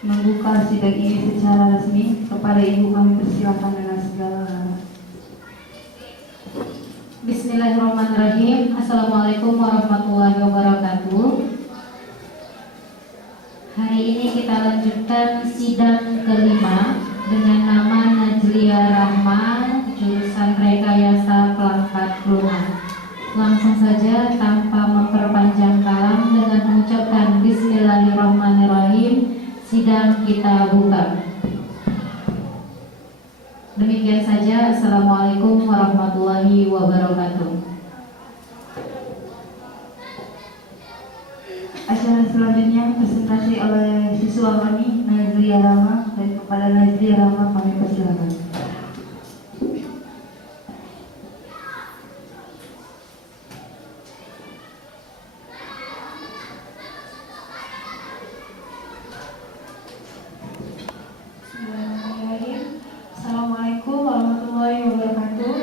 membuka sidang ini secara resmi. Kepada Ibu kami persilakan dengan segala hormat. Bismillahirrahmanirrahim. Assalamualaikum warahmatullahi wabarakatuh. Hari ini kita lanjutkan sidang kelima dengan nama Najlia Rahma, jurusan Rekayasa Pelangkat Lunak. Langsung saja tanpa memperpanjang kalam, dengan mengucapkan Bismillahirrahmanirrahim, sidang kita buka. Demikian saja. Assalamualaikum warahmatullahi wabarakatuh. Acara selanjutnya presentasi oleh siswa kami Najlia Rahma, dan kepada Najlia Rahma kami persilakan. Assalamualaikum warahmatullahi wabarakatuh.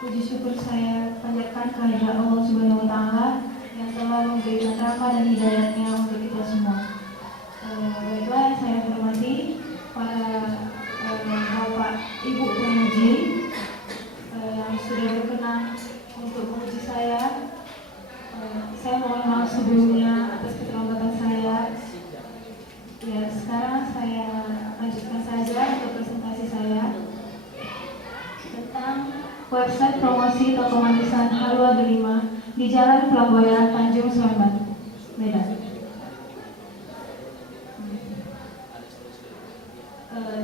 Puji syukur saya panjatkan kehadirat Allah Subhanahu wa Ta'ala yang telah memberikan rahmat dan hidayahnya untuk kita semua. Baiklah, saya hormati para Bapak Ibu penguji yang sudah berkenan untuk menguji saya. Saya mohon maaf sebelumnya atas keterlambatan saya. Ya, sekarang saya lanjutkan saja untuk presentasi saya tentang website promosi toko manisan Halwa Delima di Jalan Flamboyan, Tanjung Selatan, Medan.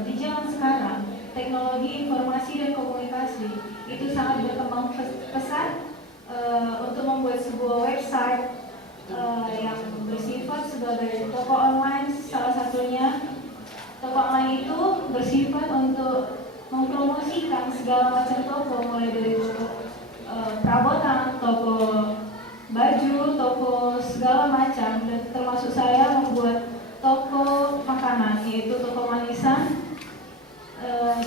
Di zaman sekarang, teknologi informasi dan komunikasi itu sangat berkembang pesat. Untuk membuat sebuah website yang bersifat sebagai toko online, salah satunya toko online itu bersifat untuk mempromosikan segala macam toko, mulai dari toko perabotan, toko baju, toko segala macam, dan termasuk saya membuat toko makanan, yaitu toko manisan.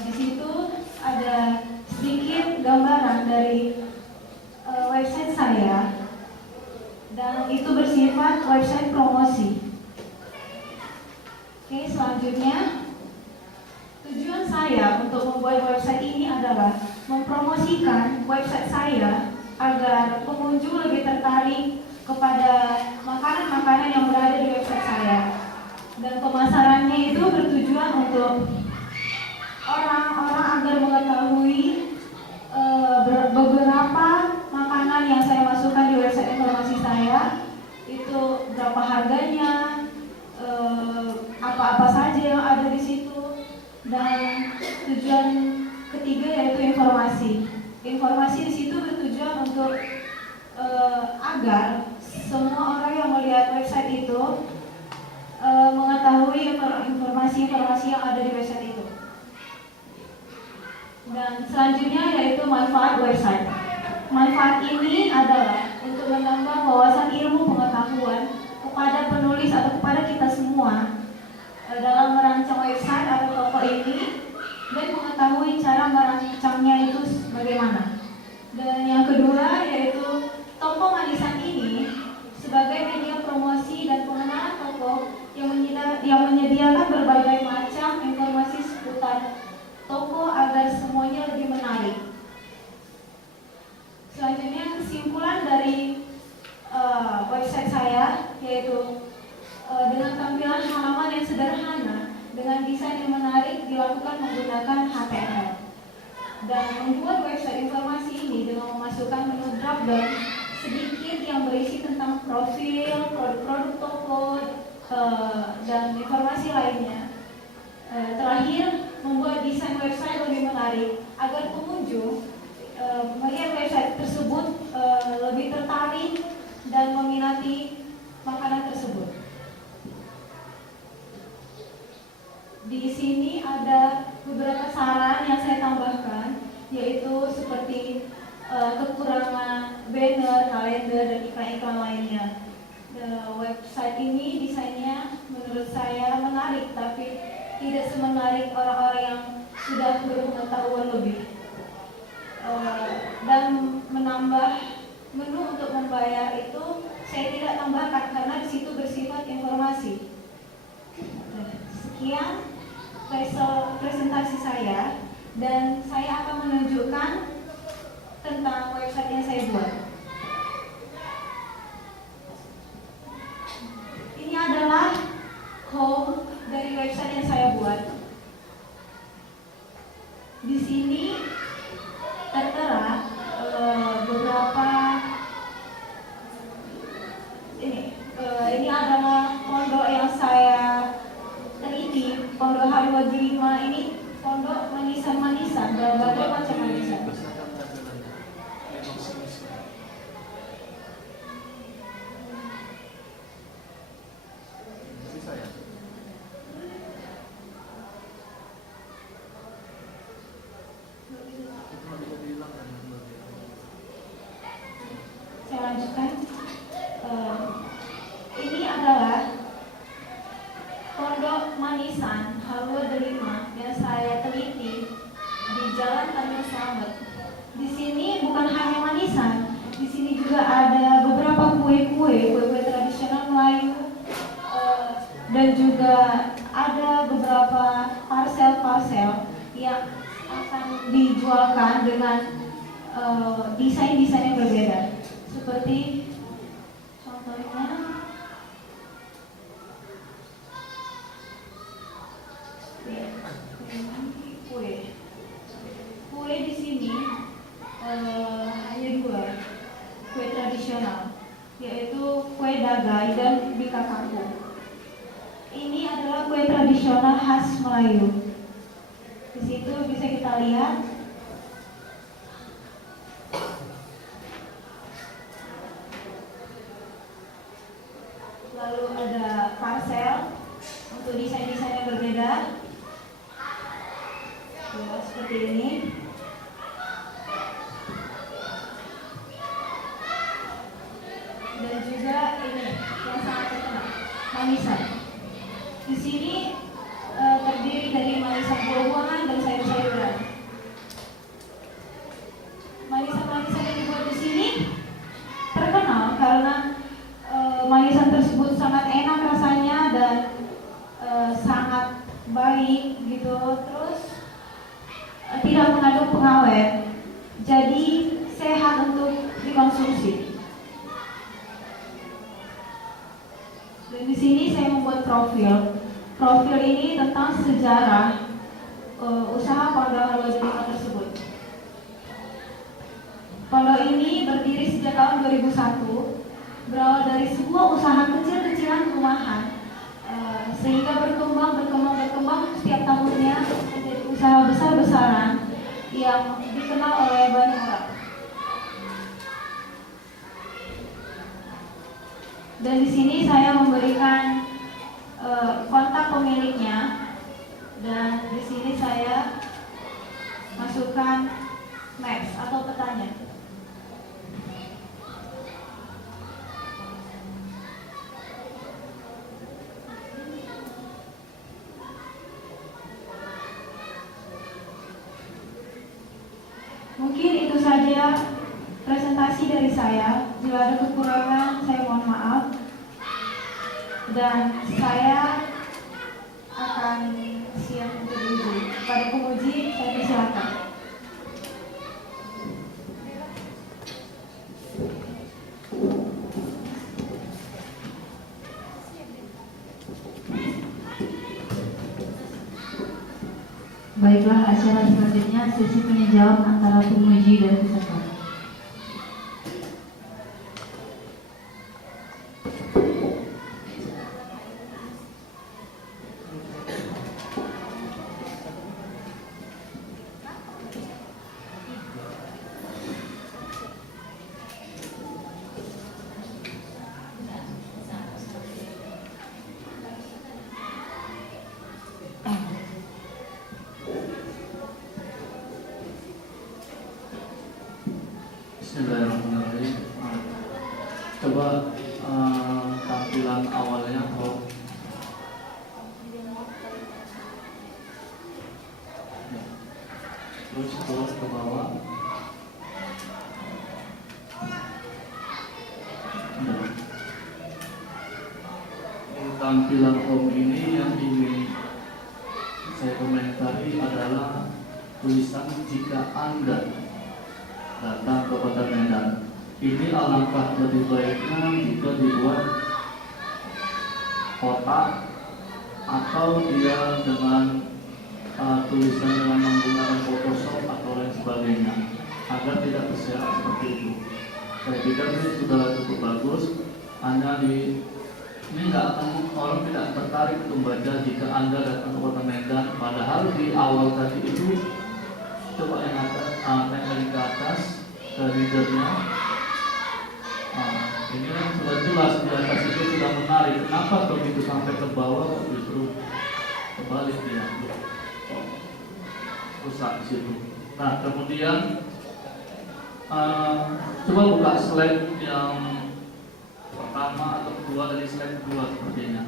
Di situ ada sedikit gambaran dari website saya, dan itu bersifat website promosi. Oke, selanjutnya tujuan saya untuk membuat website ini adalah mempromosikan website saya agar pengunjung lebih tertarik kepada makanan-makanan yang berada di website saya. Dan pemasarannya itu bertujuan untuk orang-orang agar mengetahui beberapa makanan yang saya masukkan di website informasi saya, itu berapa harganya, apa-apa saja yang ada di situ. Dan tujuan ketiga yaitu informasi. Informasi di situ bertujuan untuk agar semua orang yang melihat website itu mengetahui informasi-informasi yang ada di website itu. Dan selanjutnya yaitu manfaat website. Manfaat ini adalah untuk menambah wawasan ilmu pengetahuan kepada penulis atau kepada kita semua dalam merancang website atau toko ini, dan mengetahui cara merancangnya itu bagaimana. Dan yang kedua yaitu toko manisan ini sebagai media promosi dan pengenalan toko yang menyediakan berbagai macam informasi seputar toko agar semuanya lebih menarik. Selanjutnya kesimpulan dari website saya yaitu dengan tampilan halaman yang sederhana dengan desain yang menarik dilakukan menggunakan HTML, dan membuat website informasi ini dengan memasukkan menu drop down sedikit yang berisi tentang profil, produk-produk toko, dan informasi lainnya. Terakhir, membuat desain website lebih menarik agar pengunjung melihat website tersebut lebih tertarik dan meminati makanan tersebut. Di sini ada beberapa saran yang saya tambahkan, yaitu seperti kekurangan banner, kalender, dan iklan-iklan lainnya. Website ini desainnya menurut saya menarik, tapi tidak semenarik orang-orang yang sudah berpengetahuan lebih. Dan menambah menu untuk membayar itu saya tidak tambahkan karena di situ website saya dan saya akan menunjukkan tentang website yang saya buat. Ini adalah home dari website yang saya buat. Di sini tertera beberapa ini adalah pondok yang saya teliti. Pondok Hariwajilima ini pondok manisan-manisan, berbagai macam manisan. Saya lanjutkan. Ini adalah pondok manisan Hariwajilima yang saya teliti di Jalan Tanjung Slamet. Di sini bukan hanya manisan, di sini juga ada beberapa kue-kue tradisional Melayu, dan juga ada beberapa parsel-parsel yang akan dijualkan dengan desain-desain yang berbeda. Seperti contohnya kue di sini hanya dua kue tradisional, yaitu kue dagai dan bika kampung. Ini adalah kue tradisional khas Melayu. Di situ bisa kita lihat lalu ada parsel untuk desain-desain yang berbeda. Ya, seperti ini. Dan juga ini yang sangat terkenal, manisan. Di sini terdiri dari manisan buah-buahan dan sayur-sayuran. Manisan-manisan yang dibuat di sini terkenal karena manisan tersebut sangat enak rasanya dan sangat baik gitu. Terus tidak mengandung pengawet, jadi sehat untuk dikonsumsi. Dan di sini saya membuat profil. Profil ini tentang sejarah usaha Pondok Hariwajilima tersebut. Pondok ini berdiri sejak tahun 2001, berawal dari sebuah usaha kecil-kecilan rumahan, sehingga berkembang setiap tahunnya menjadi usaha besar-besaran yang dikenal oleh banyak orang. Dan di sini saya memberikan kontak pemiliknya, dan di sini saya masukkan maps atau petanya. Mungkin itu saja presentasi dari saya. Bila ada kekurangan, saya mohon maaf. Dan saya akan siap untuk diuji. Pada penguji, saya persilakan. Baiklah, acara selanjutnya sesi tanya jawab antara penguji dan peserta. Bismillahirrahmanirrahim. Coba tampilan awalnya kalau terus ke bawah. Tampilan home ini yang ingin saya komentari adalah tulisan jika Anda datang ke Kota Medan. Ini alangkah lebih baiknya jika dibuat kotak atau dia dengan tulisan dengan menggunakan Photoshop atau lain sebagainya agar tidak terserak seperti itu. Saya pikir ini sudah cukup bagus. Hanya ini nggak akan, orang tidak tertarik untuk membaca jika Anda datang ke Kota Medan. Padahal di awal tadi itu coba yang atas, naik ke atas ke readernya. Ini kan sudah jelas di atas itu sudah menarik. Kenapa begitu sampai ke bawah kok justru kebalik dia? Rusak di situ. Nah, kemudian coba buka slide yang pertama atau kedua dari slide kedua sepertinya.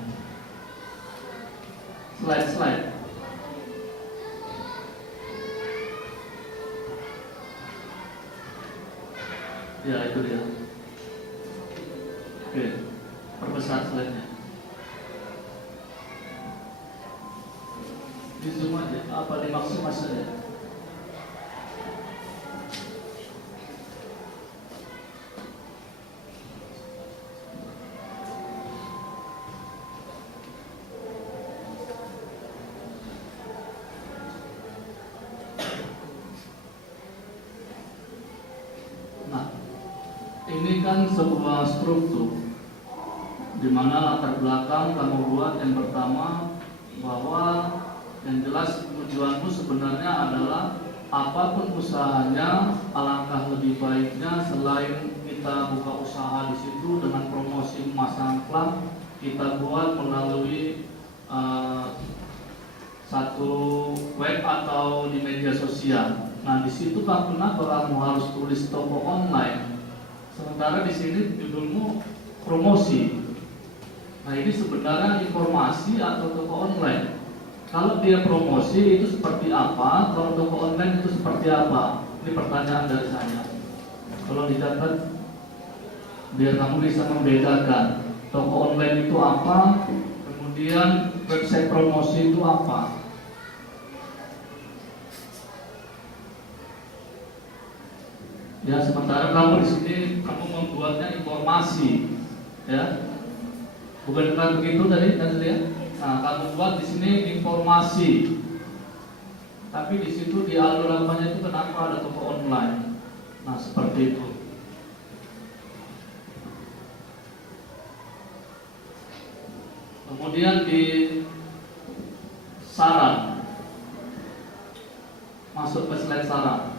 Slide. Ya, itu dia. Oke, perbesar slide-nya. Di zoom aja, apa dimaksud maksudnya? Ini kan sebuah struktur di mana latar belakang kamu buat yang pertama bahwa yang jelas tujuanmu sebenarnya adalah apapun usahanya, alangkah lebih baiknya selain kita buka usaha di situ dengan promosi memasang iklan, kita buat melalui satu web atau di media sosial. Nah, di situ kan kenapa kamu harus tulis toko online? Sementara di sini judulmu promosi. Nah, ini sebenarnya informasi atau toko online. Kalau dia promosi itu seperti apa? Kalau toko online itu seperti apa? Ini pertanyaan dari saya. Kalau dicatat, biar kamu bisa membedakan toko online itu apa, kemudian website promosi itu apa. Ya, sementara kamu di sini kamu membuatnya informasi, ya, bukan begitu tadi lihat. Nah, kamu buat di sini informasi, tapi di situ di alur apanya itu kenapa ada toko online? Nah, seperti itu. Kemudian di saran, masuk ke slide saran.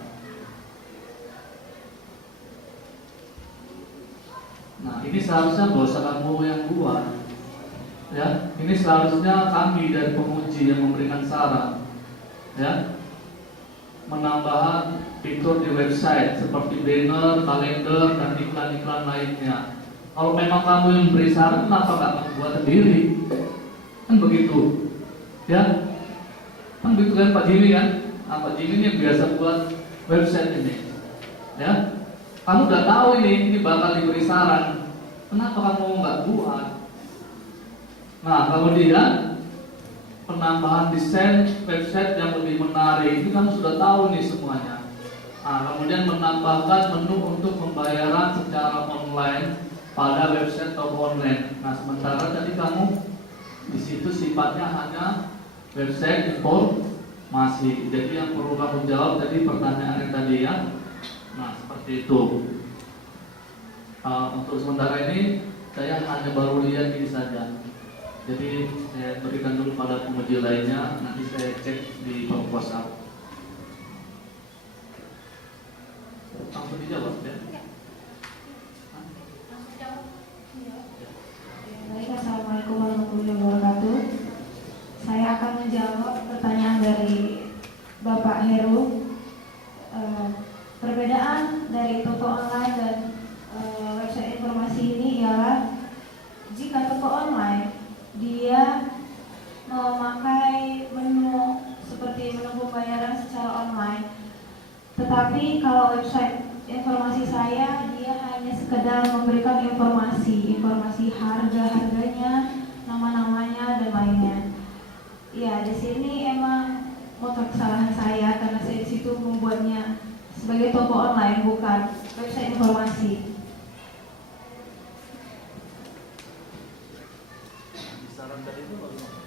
Nah, ini seharusnya nggak usah kamu yang buat, ya. Ini seharusnya kami dari penguji yang memberikan saran, ya. Menambah fitur di website seperti banner, kalender, dan iklan-iklan lainnya. Kalau memang kamu yang beri saran, kenapa nggak kamu buat sendiri? Kan begitu, ya. Kan begitu kan Pak Jimmy kan? Nah, Pak Jimmy yang biasa buat website ini, ya. Kamu udah tahu ini bakal diberi saran, kenapa kamu nggak buat? Nah, kemudian penambahan desain website yang lebih menarik, ini kamu sudah tahu nih semuanya. Nah, kemudian menambahkan menu untuk pembayaran secara online pada website toko online. Nah, sementara tadi kamu di situ sifatnya hanya website informasi. Jadi yang perlu kamu jawab tadi pertanyaan yang tadi ya. Nah, seperti itu. Untuk sementara ini saya hanya baru lihat ini saja. Jadi saya berikan dulu pada penguji lainnya, nanti saya cek di proposal. Langsung dijawab ya. Baik, assalamualaikum warahmatullahi wabarakatuh. Saya akan menjawab pertanyaan dari Bapak Heru. Perbedaan dari toko online dan website informasi ini ialah jika toko online dia memakai menu seperti menu pembayaran secara online, tetapi kalau website informasi saya dia hanya sekedar memberikan informasi harga-harganya, nama-namanya dan lainnya. Ya, di sini emang saran tadi itu bagaimana?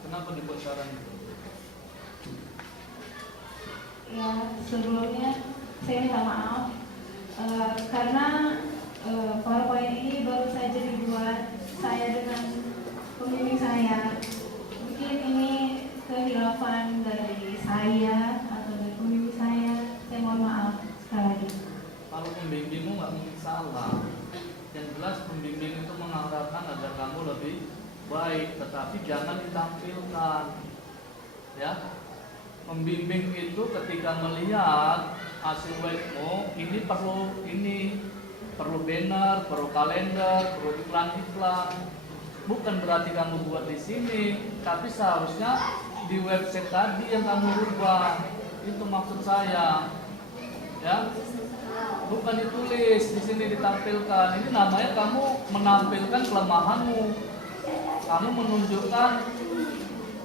Kenapa dibuat saran itu? Ya, sebelumnya saya minta maaf karena PowerPoint ini baru saja dibuat saya dengan pembimbing saya. Mungkin ini kehilafan dari saya atau dari pembimbing saya. Saya mohon maaf sekali lagi. Kalau pembimbingmu nggak mungkin salah. Yang jelas pembimbing itu mengharapkan agar kamu lebih baik, tetapi jangan ditampilkan. Ya, pembimbing itu ketika melihat hasil webmu ini perlu banner, perlu kalender, perlu iklan. Bukan berarti kamu buat di sini, tapi seharusnya di website tadi yang kamu rubah. Itu maksud saya. Ya, bukan ditulis di sini ditampilkan. Ini namanya kamu menampilkan kelemahanmu. Kamu menunjukkan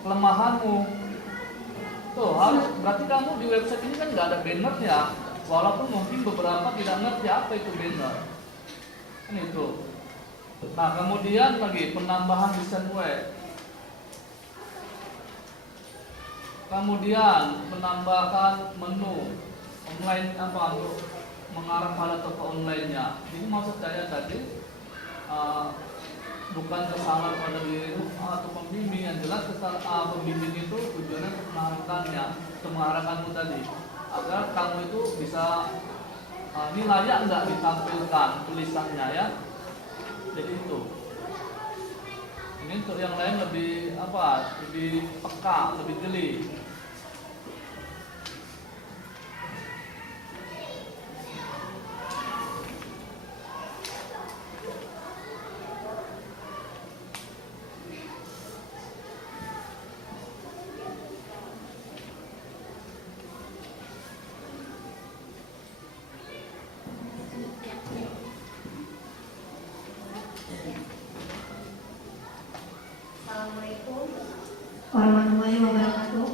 kelemahanmu. Tuh, harus berarti kamu di website ini kan nggak ada bannernya. Walaupun mungkin beberapa tidak ngerti apa itu banner. Kan itu. Nah, kemudian lagi penambahan desain web. Kemudian menambahkan menu online untuk mengarah pada toko online-nya. Ini maksud saya tadi bukan kesalahan pada diri atau pembimbing. Yang jelas kesalahan pembimbing itu tujuannya untuk mengarahkanmu tadi, agar kamu itu bisa ini layak nggak ditampilkan tulisannya ya. Jadi itu. Ini untuk yang lain lebih peka, lebih jeli. Assalamualaikum warahmatullahi wabarakatuh.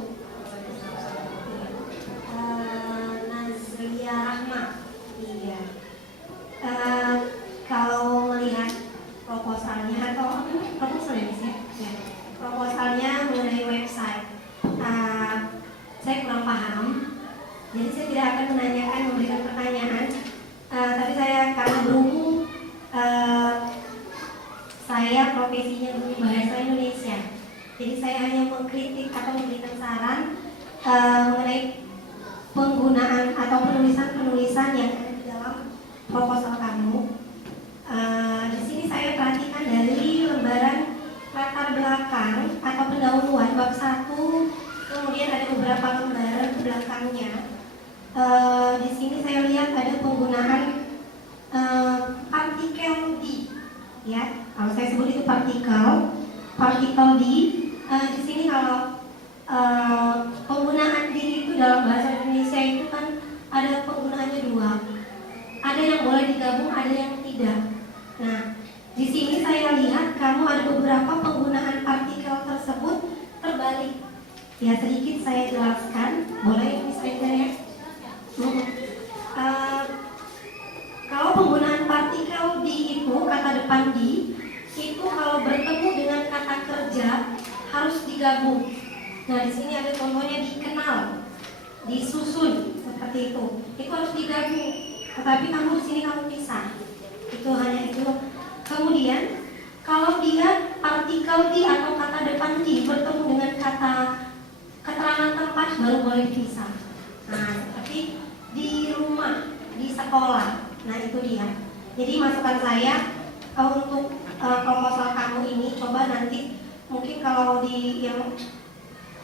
Nazlia Rahma. Iya. Kalau melihat proposalnya atau proposalnya sih, ya. Proposalnya mengenai website, saya kurang paham. Jadi saya tidak akan memberikan pertanyaan, tapi saya karena berhubung saya profesinya guru bahasa Indonesia, jadi saya hanya mengkritik atau memberikan saran mengenai penggunaan atau penulisan-penulisan yang ada di dalam proposal kamu. Di sini saya perhatikan dari lembaran latar belakang atau pendahuluan bab 1, kemudian ada beberapa lembar belakangnya. Di sini saya lihat ada penggunaan partikel di, ya. Kalau saya sebut itu partikel di sini kalau penggunaan di itu dalam bahasa Indonesia itu kan ada penggunaannya dua. Ada yang boleh digabung, ada yang tidak. Nah, di sini saya lihat kamu ada beberapa penggunaan partikel tersebut terbalik. Ya, sedikit saya jelaskan. Boleh ini slide-nya ya? Kalau penggunaan partikel di itu, kata depan di itu kalau bertemu dengan kata kerja harus digabung. Nah, di sini ada contohnya dikenal, disusun seperti itu. Itu harus digabung. Tetapi kamu di sini kamu pisah. Itu hanya itu. Kemudian kalau dia partikel di atau kata depan di bertemu dengan kata keterangan tempat baru boleh dipisah. Nah, seperti di rumah, di sekolah. Nah, itu dia. Jadi masukan saya untuk proposal kamu ini, coba nanti mungkin kalau di yang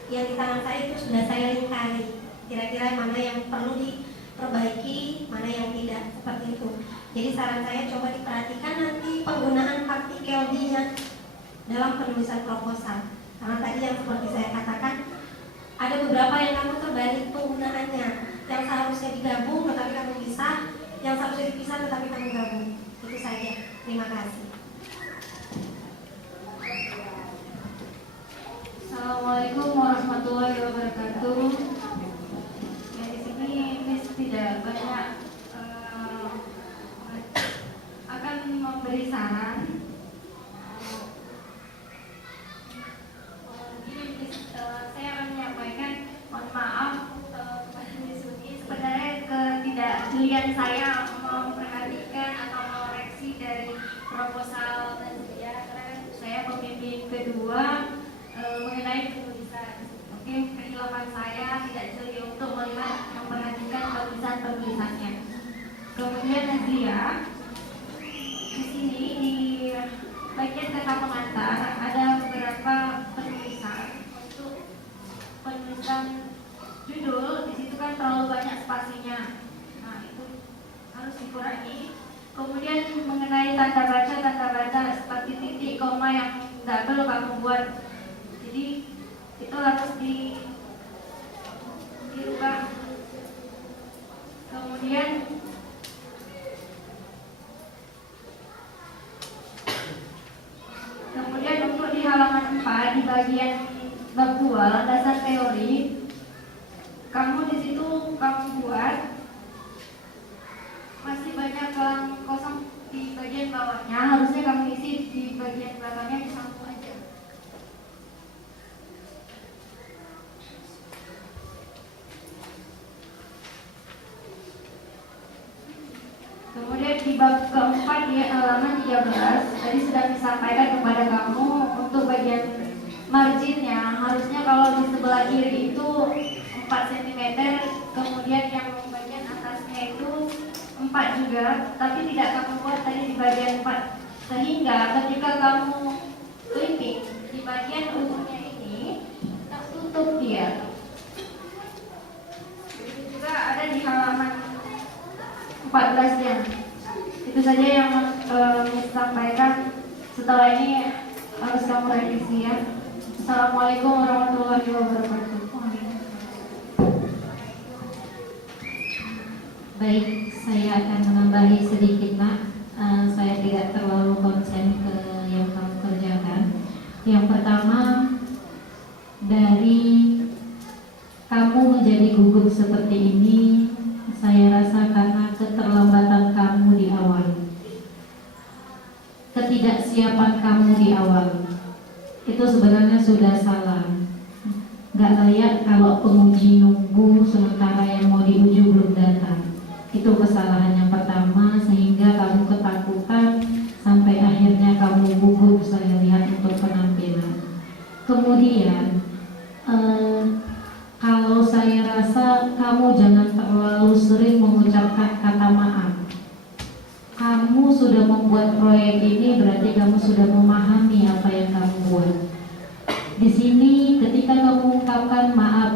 di tangan saya itu sudah saya lingkari kira-kira mana yang perlu diperbaiki, mana yang tidak, seperti itu. Jadi saran saya coba diperhatikan nanti penggunaan partikel di-nya dalam penulisan proposal. Karena tadi yang seperti saya katakan ada beberapa yang kamu terbalik penggunaannya, yang seharusnya digabung tetapi kamu pisah, yang seharusnya dipisah tetapi kamu gabung. Itu saja. Terima kasih. Assalamualaikum warahmatullahi wabarakatuh. Ya, di sini Miss tidak banyak akan memberi saran. kemudian kata pengantar ada beberapa penulisan. Untuk penulisan judul di situ kan terlalu banyak spasinya, nah itu harus dikurangi. Kemudian mengenai tanda baca seperti titik koma yang double kamu buat, jadi itu harus dirubah. Kemudian untuk di halaman 4 di bagian bab 2 dasar teori, kamu di situ kamu buat masih banyak kelang kosong di bagian bawahnya, harusnya kamu isi di bagian belakangnya, disambung aja. Kemudian di bab keempat di halaman 13 tadi sudah disampaikan kepada kamu untuk bagian marginnya, harusnya kalau di sebelah kiri itu 4 cm, kemudian yang bagian atasnya itu 4 juga, tapi tidak kamu buat tadi di bagian 4, sehingga ketika kamu clipping di bagian ujungnya ini tertutup dia. Itu juga ada di halaman 14-nya. Itu saja yang disampaikan. Setelah ini harus kamu revisi ya. Assalamualaikum warahmatullahi wabarakatuh. Baik, saya akan menambahi sedikit Nak. Saya tidak terlalu konsen ke yang kamu kerjakan. Yang pertama, dari kamu menjadi gugup seperti ini, saya rasa karena keterlambatan kamu di awal, ketidaksiapan kamu di awal. Itu sebenarnya sudah salah. Gak layak kalau penguji nunggu sementara yang mau diuji belum datang. Itu kesalahan yang pertama, sehingga kamu ketakutan sampai akhirnya kamu gugup saya lihat untuk penampilan. Kemudian kalau saya rasa kamu jangan terlalu sering mengucapkan kata maaf. Kamu sudah membuat proyek ini, berarti kamu sudah memahami apa yang kamu buat. Di sini ketika kamu mengungkapkan maaf,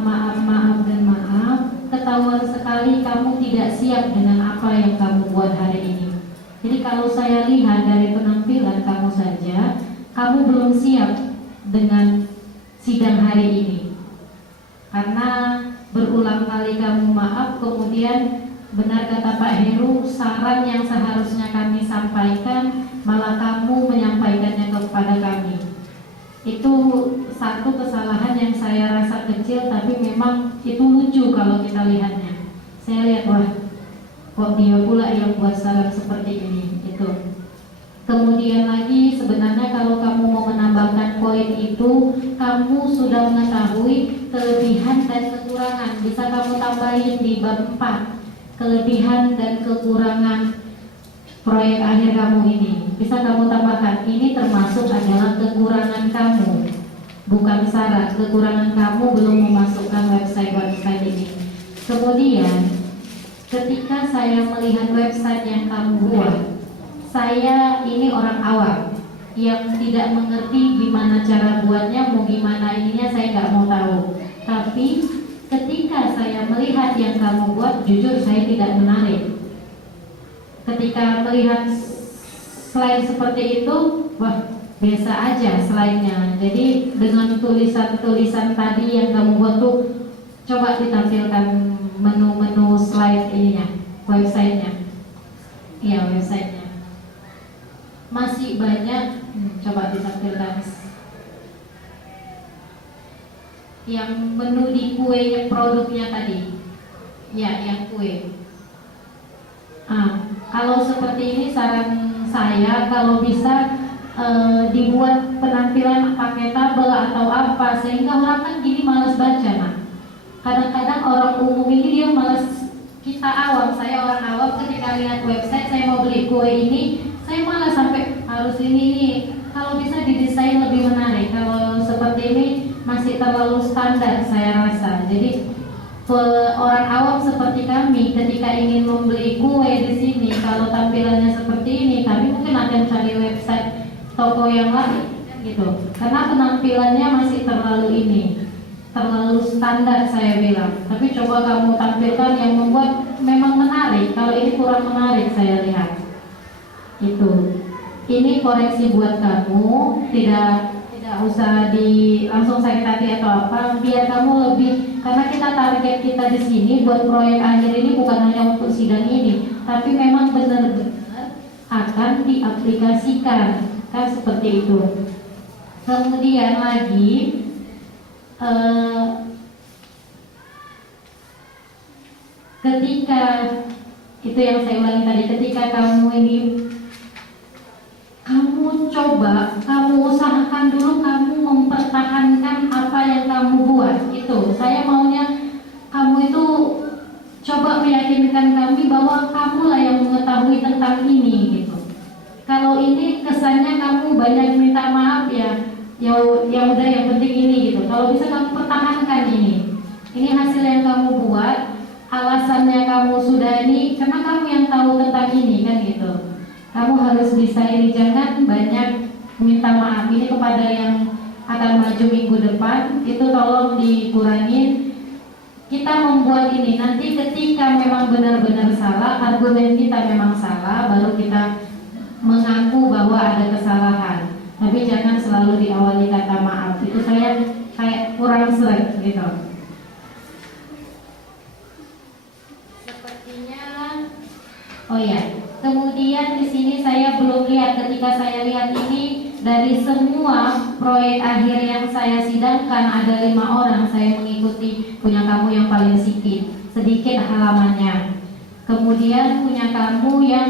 dan maaf, ketahuan sekali kamu tidak siap dengan apa yang kamu buat hari ini. Jadi kalau saya lihat dari penampilan kamu saja, kamu belum siap dengan sidang hari ini. Karena berulang kali kamu maaf, kemudian benar kata Pak Heru, saran yang seharusnya kami sampaikan malah kamu menyampaikannya kepada kami. Itu satu kesalahan yang saya rasa kecil, tapi memang itu lucu kalau kita lihatnya. Saya lihat, wah, kok dia pula yang buat saran seperti ini. Itu. Kemudian lagi, sebenarnya kalau kamu mau menambahkan poin itu, kamu sudah mengetahui kelebihan dan kekurangan. Bisa kamu tambahin di bab 4, kelebihan dan kekurangan proyek akhir kamu ini. Bisa kamu tambahkan, ini termasuk adalah kekurangan kamu, bukan syarat. Kekurangan kamu belum memasukkan website ini. Kemudian ketika saya melihat website yang kamu buat, saya ini orang awam yang tidak mengerti gimana cara buatnya, mau gimana ininya saya nggak mau tahu. Tapi ketika saya melihat yang kamu buat, jujur saya tidak menarik. Ketika melihat slide seperti itu, wah, biasa aja slide-nya. Jadi dengan tulisan-tulisan tadi yang kamu buat tuh, coba ditampilkan menu-menu slide ininya, website-nya. Iya, website-nya. Masih banyak, coba ditampilkan yang menu di kue produknya tadi. Ya, yang kue. Kalau seperti ini saran saya, kalau bisa dibuat penampilan pakai tabel atau apa, sehingga orang kan gini malas baca. Nah, kadang-kadang orang umum ini dia malas. Kita awam, saya orang awam, ketika lihat website saya mau beli kue ini, saya malah sampai harus ini. Kalau bisa didesain lebih menarik. Kalau seperti ini masih terlalu standar saya rasa. Jadi orang awam seperti kami ketika ingin membeli kue di sini, kalau tampilannya seperti ini, kami mungkin akan cari website toko yang lain kan gitu. Karena penampilannya masih terlalu standar saya bilang. Tapi coba kamu tampilkan yang membuat memang menarik. Kalau ini kurang menarik saya lihat. Itu. Ini koreksi buat kamu, tidak usah langsung sakit hati atau apa, biar kamu lebih, karena kita target kita di sini buat proyek akhir ini bukan hanya untuk sidang ini, tapi memang benar-benar akan diaplikasikan, kan seperti itu. Kemudian lagi ketika itu yang saya ulangi tadi, ketika kamu coba, kamu usahakan dulu, kamu mempertahankan apa yang kamu buat. Itu saya maunya kamu itu coba meyakinkan kami bahwa kamulah yang mengetahui tentang ini gitu. Kalau ini kesannya kamu banyak minta maaf ya udah, yang penting ini gitu. Kalau bisa kamu pertahankan ini hasil yang kamu buat, alasannya kamu sudah ini karena kamu yang tahu tentang ini kan gitu. Kamu harus bisa ini, jangan banyak minta maaf. Ini kepada yang akan maju minggu depan, itu tolong dikurangin. Kita membuat ini, nanti ketika memang benar-benar salah, argumen kita memang salah, baru kita mengaku bahwa ada kesalahan. Tapi jangan selalu diawali kata maaf. Itu saya kayak kurang seret gitu. Sepertinya, oh ya. Kemudian di sini saya belum lihat, ketika saya lihat ini dari semua proyek akhir yang saya sidangkan ada 5 orang saya mengikuti, punya kamu yang paling sedikit halamannya. Kemudian punya kamu yang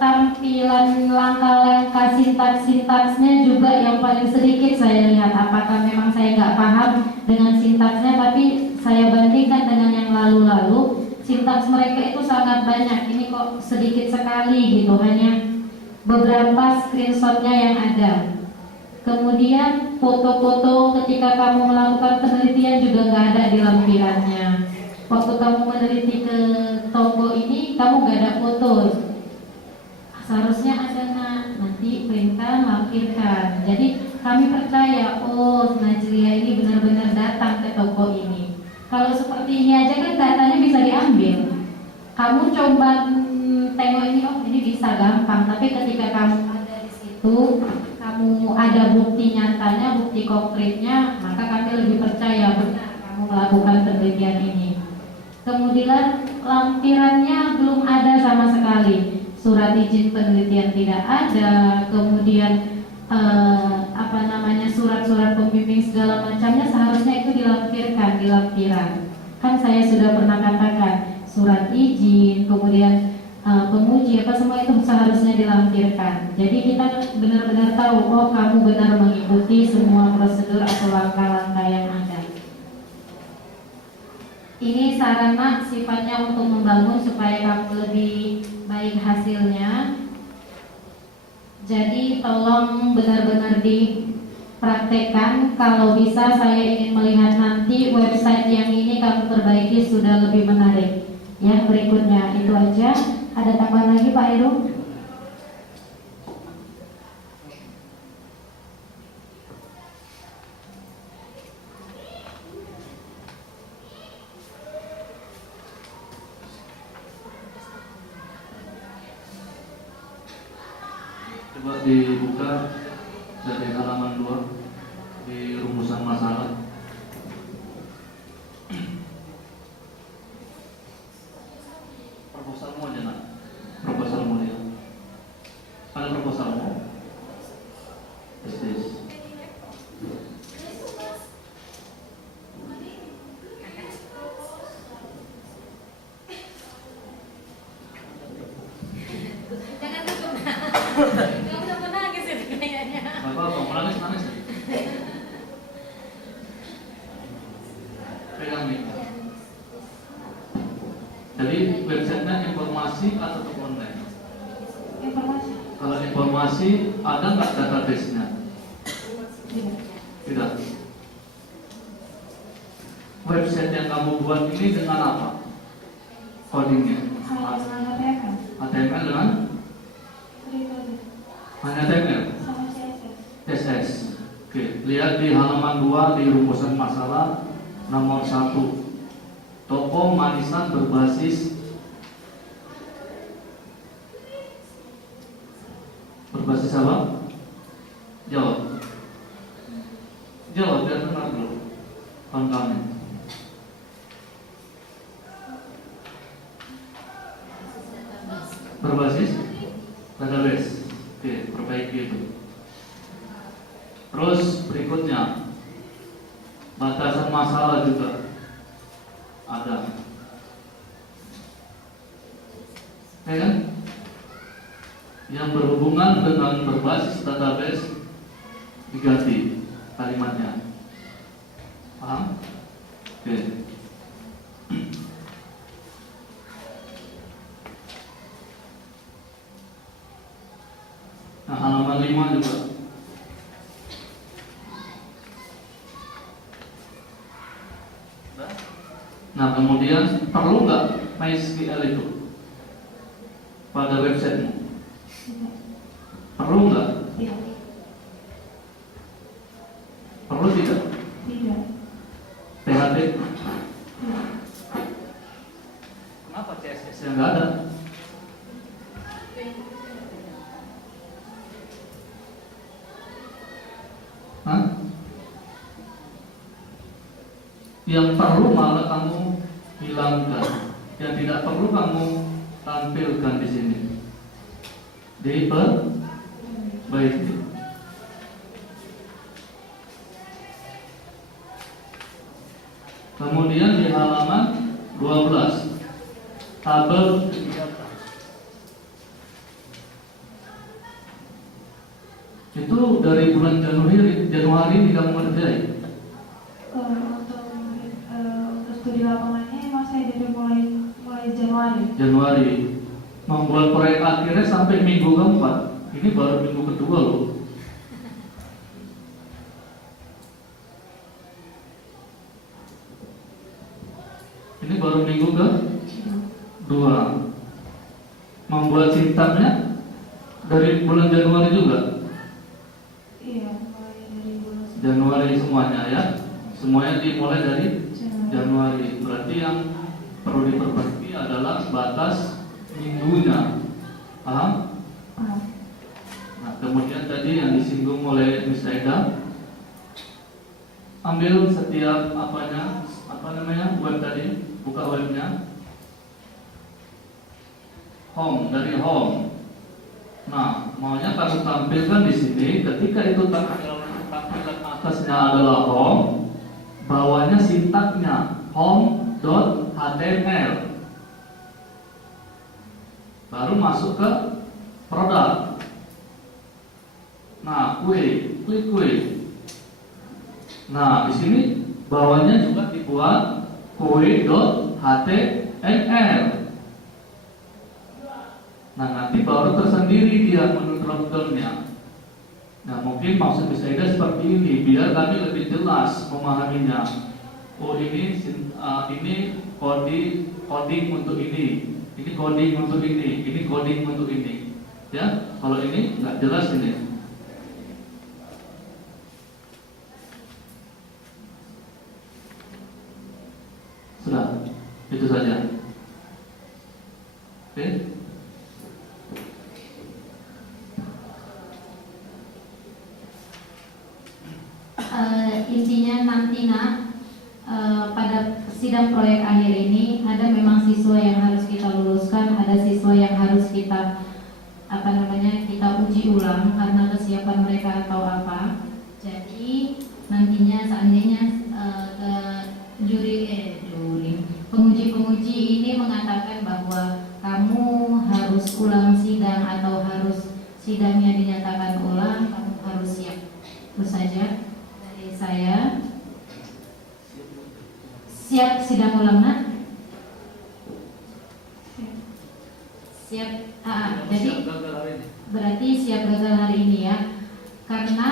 tampilan langkah-langkah sintaksnya juga yang paling sedikit saya lihat. Apakah memang saya nggak paham dengan sintaksnya, tapi saya bandingkan dengan yang lalu-lalu. Sintaks mereka itu sangat banyak, ini kok sedikit sekali gitu, hanya beberapa screenshotnya yang ada. Kemudian foto-foto ketika kamu melakukan penelitian juga nggak ada di lampirannya. Waktu kamu meneliti ke toko ini, kamu nggak ada foto. Seharusnya ada, nanti printkan, lampirkan. Jadi kami percaya, oh Najlia ini benar-benar datang ke toko ini. Kalau seperti ini aja kan datanya bisa diambil. Kamu coba tengok ini, oh ini bisa gampang. Tapi ketika kamu ada di situ, kamu ada bukti nyatanya, bukti konkretnya, maka kami lebih percaya benar kamu melakukan penelitian ini. Kemudian lampirannya belum ada sama sekali. Surat izin penelitian tidak ada. Kemudian surat-surat pembimbing segala macamnya seharusnya itu dilampirkan di lampiran. Kan saya sudah pernah katakan surat izin, kemudian penguji semua itu seharusnya dilampirkan. Jadi kita benar-benar tahu, oh kamu benar mengikuti semua prosedur atau langkah-langkah yang ada. Ini sarana sifatnya untuk membangun supaya kamu lebih baik hasilnya. Jadi tolong benar-benar dipraktekkan. Kalau bisa saya ingin melihat nanti website yang ini kamu perbaiki sudah lebih menarik. Ya, berikutnya itu aja. Ada tambahan lagi Pak Heru? Coba dibuka dari halaman 2 di rumusan masalah. Proposalmu aja nak. Proposalmu dia. Ada proposalmu? Yes. Jadi websitenya informasi atau online? Informasi. Kalau informasi ada nggak database-nya? Tidak. Website yang kamu buat ini dengan apa? Codingnya? Sama dengan HTML. HTML dengan? Hanya HTML? lihat di halaman 2 di rumusan masalah nomor 1. Toko manisan berbasis apa? Jawab. Jawab biar benar dulu. Kawan-kawan. Berbasis database. Oke, perbaiki itu. Terus berikutnya batasan masalah juga ada. Ya kan? Yang berhubungan dengan berbasis database diganti kalimatnya. Paham? Oke. Nah, halaman 5 juga. Nah, kemudian perlu nggak MySQL itu pada websitemu? Perlu nggak? Tidak. Perlu tidak? Tidak. PHP? Tidak. Kenapa CSS yang nggak ada? Hah? Yang perlu malah kamu hilangkan, yang tidak perlu kamu tampilkan di sini. Diperbaiki. Kemudian di halaman 12 tabel kegiatan. Itu dari bulan Januari tidak mengerjai. Untuk studi lapangannya emang saya dari mulai Januari. Membuat proyek akhirnya sampai minggu keempat. Ini baru minggu kedua loh. Ini baru minggu kedua. Membuat sintaknya dari bulan Januari juga. Iya, mulai dari bulan Januari semuanya ya. Semuanya dimulai dari Januari. Januari. Berarti yang perlu diperbaiki adalah batas minggunya. Paham? Paham. Nah, kemudian tadi yang disinggung oleh Miss Aida, ambil setiap web tadi, buka webnya, home, dari home. Nah, maunya kamu tampilkan di sini. Ketika itu tampilan atasnya adalah home, bawahnya sintaknya home.html, baru masuk ke produk. Nah, klik kue. Nah, di sini bawahnya juga dibuat kue.html. Nah, nanti baru tersendiri dia menu drop-down-nya. Nah, mungkin maksud saya seperti ini biar kami lebih jelas memahaminya. Oh, ini coding untuk ini coding untuk ini coding untuk ini. Ya, kalau ini nggak jelas ini. Sudah, itu saja. Oke. Intinya nanti pada sidang proyek akhir ini ada memang siswa yang harus kita luluskan, ada siswa yang harus kita kita uji ulang karena kesiapan mereka atau apa. Jadi nantinya seandainya penguji ini mengatakan bahwa kamu harus ulang sidang atau harus sidangnya dinyatakan ulang, kamu harus siap. Itu saja dari saya. Siap sidang ulang, Nak? Siap. Jadi berarti siap gagal hari ini ya, karena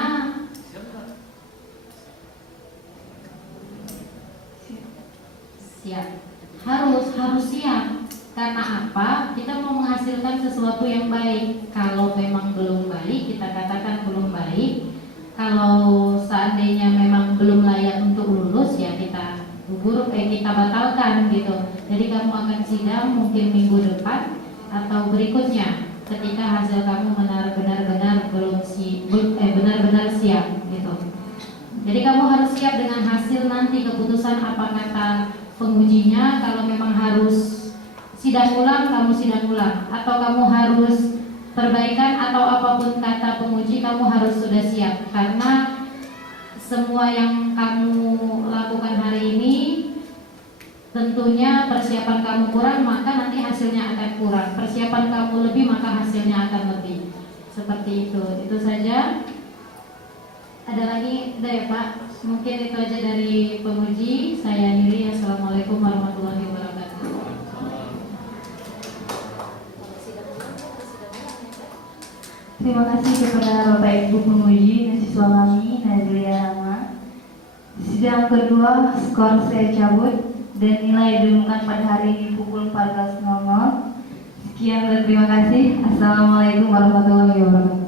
siap. Harus siap. Karena apa? Kita mau menghasilkan sesuatu yang baik. Kalau memang belum baik, kita katakan belum baik. Kalau seandainya memang belum layak untuk lulus ya kita kita batalkan gitu. Jadi kamu akan sidang mungkin minggu depan atau berikutnya ketika hasil kamu benar-benar benar-benar siap gitu. Jadi kamu harus siap dengan hasil nanti, keputusan apa kata pengujinya. Kalau memang harus sidang ulang, kamu sidang ulang, atau kamu harus perbaikan atau apapun kata penguji, kamu harus sudah siap. Karena semua yang kamu lakukan hari ini tentunya persiapan kamu kurang, maka nanti hasilnya akan kurang. Persiapan kamu lebih, maka hasilnya akan lebih. Seperti itu. Itu saja. Ada lagi? Udah ya Pak? Mungkin itu aja dari penguji. Saya akhiri. Assalamualaikum warahmatullahi wabarakatuh. Terima kasih kepada Bapak Ibu penguji dan siswa kami, Nazlia Rama. Sidang kedua, skor saya cabut dan nilai diumumkan pada hari ini pukul 14.00. Sekian dan terima kasih. Assalamualaikum warahmatullahi wabarakatuh.